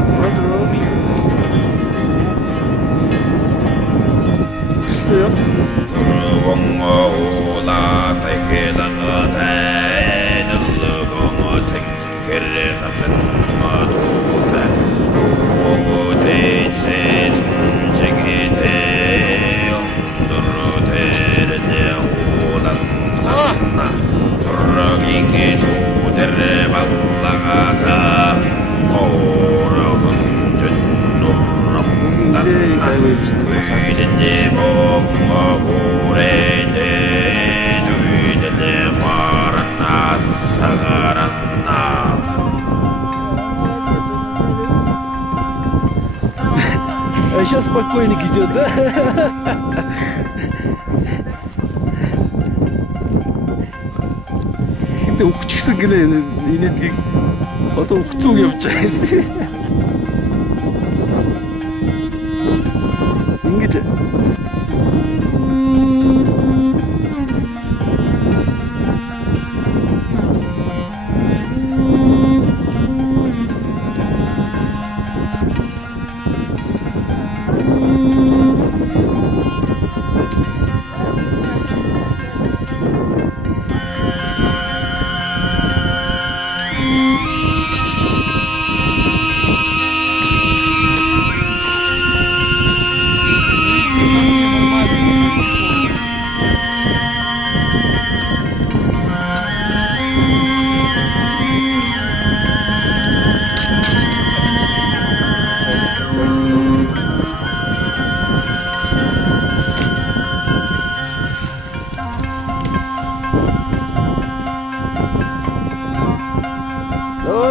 Привет, подружка. Что? А сейчас покойник идет, да? 근데 ухчихсан гинэ инээдгийг одоо ухцуг явж байгаа юм. Ингэж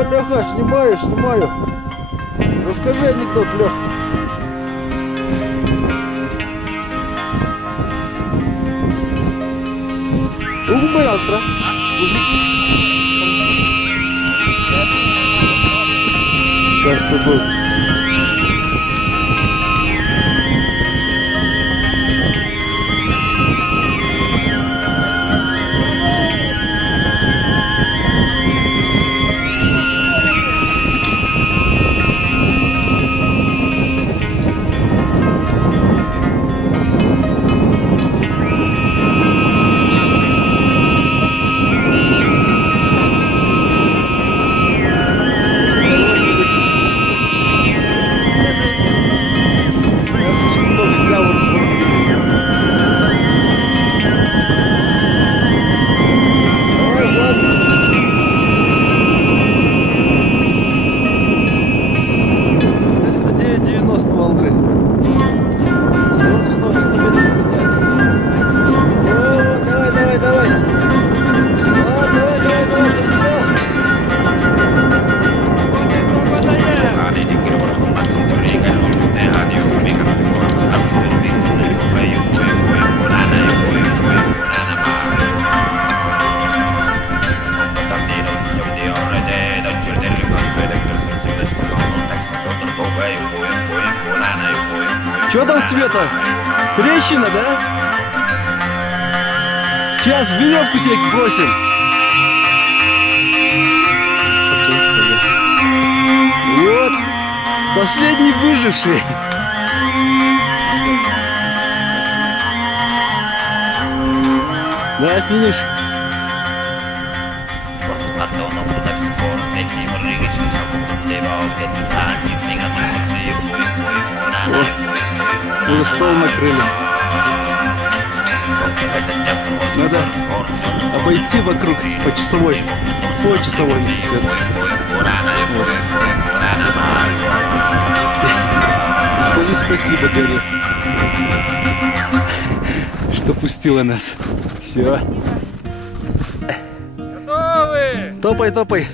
Леха, снимаю. Расскажи анекдот, Лех. Пожалуйста. Кажется, был. Что там, Света? Трещина, да? Сейчас веревку тебе бросим. Вот. Последний выживший. Да, финиш. Уже стол накрыли. Надо обойти вокруг по часовой. По часовой. Вот. Скажи спасибо, Галя, что пустила нас. Все. Готовы? Топай, топай.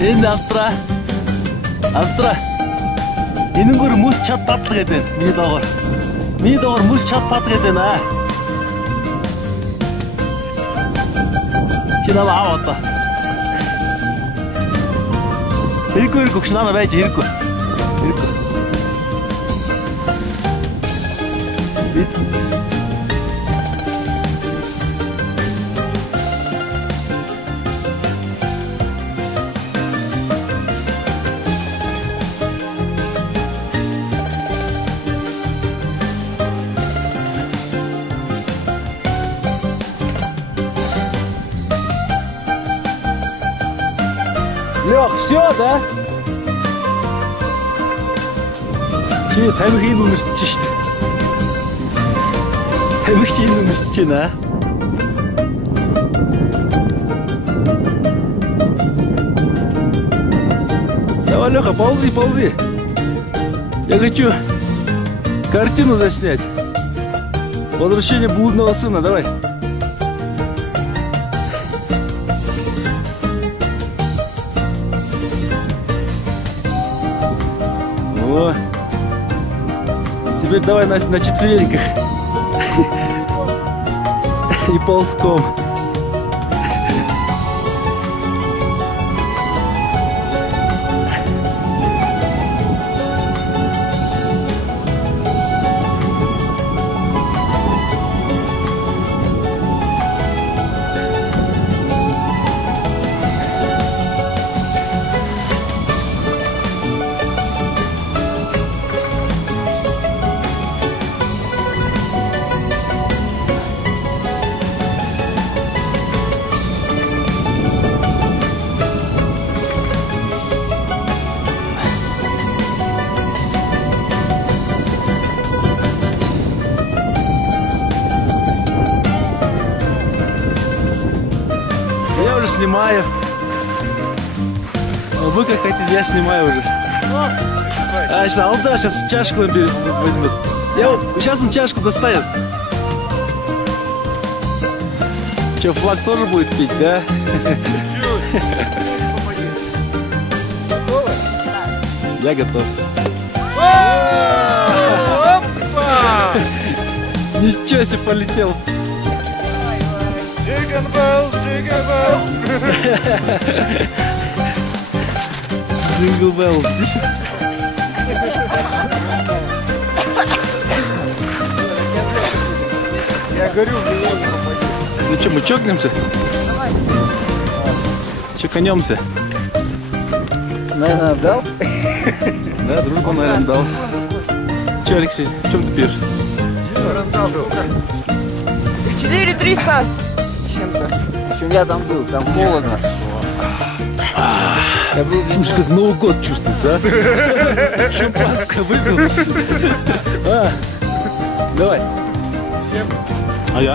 Endi Астра. Астра. Энэнгөр мөс чаддаг гэдэг. Миний доогоор. Миний доогоор мөс чаддаг гэдэг нэ. Чи намайг аваа одоо. Хэрэггүй гүгш намайг байж хэрэггүй. Хэрэггүй. Лёх, все, да? Чи тамхиг өмсөж шít. Тамхиг өмсөж байна. Давай, Лёха, ползи, ползи. Я хочу картину заснять. Возвращение блудного сына, давай. О, теперь давай на четвереньках и ползком. Я уже снимаю. Вы как хотите, я снимаю уже. А, сейчас Алда сейчас чашку возьмет. Сейчас он чашку достанет. Че, флаг тоже будет пить, да? Я готов. Ничего себе, полетел. Jingle bells, jingle bells. Jingle bells. Я горю, Ну что, мы чокнемся? Чоканемся. наверное, дал? Да, дружбу, наверное, дал. Че, Алексей, в чем ты пьешь? 4300 чем-то. Еще я там был, там холодно. Я был Слушай, как Новый год чувствуется, а? Шампанское выпил. Давай.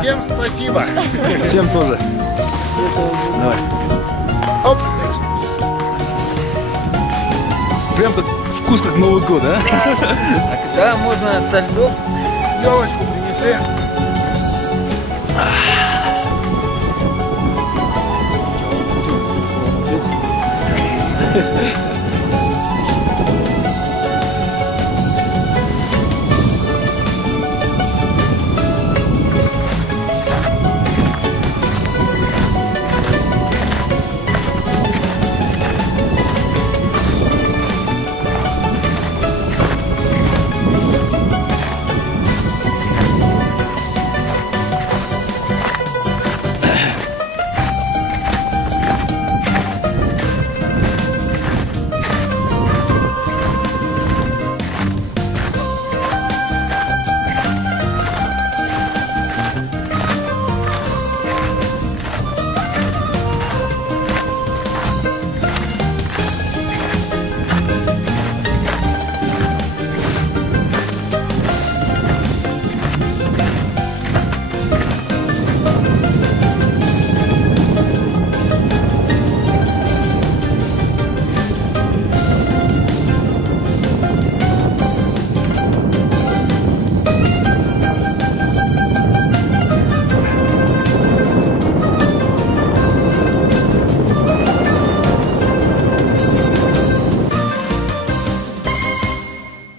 Всем спасибо. Всем тоже. Давай. Оп. Прям как вкус, как Новый год, а? А когда можно со льдом? Елочку принесли.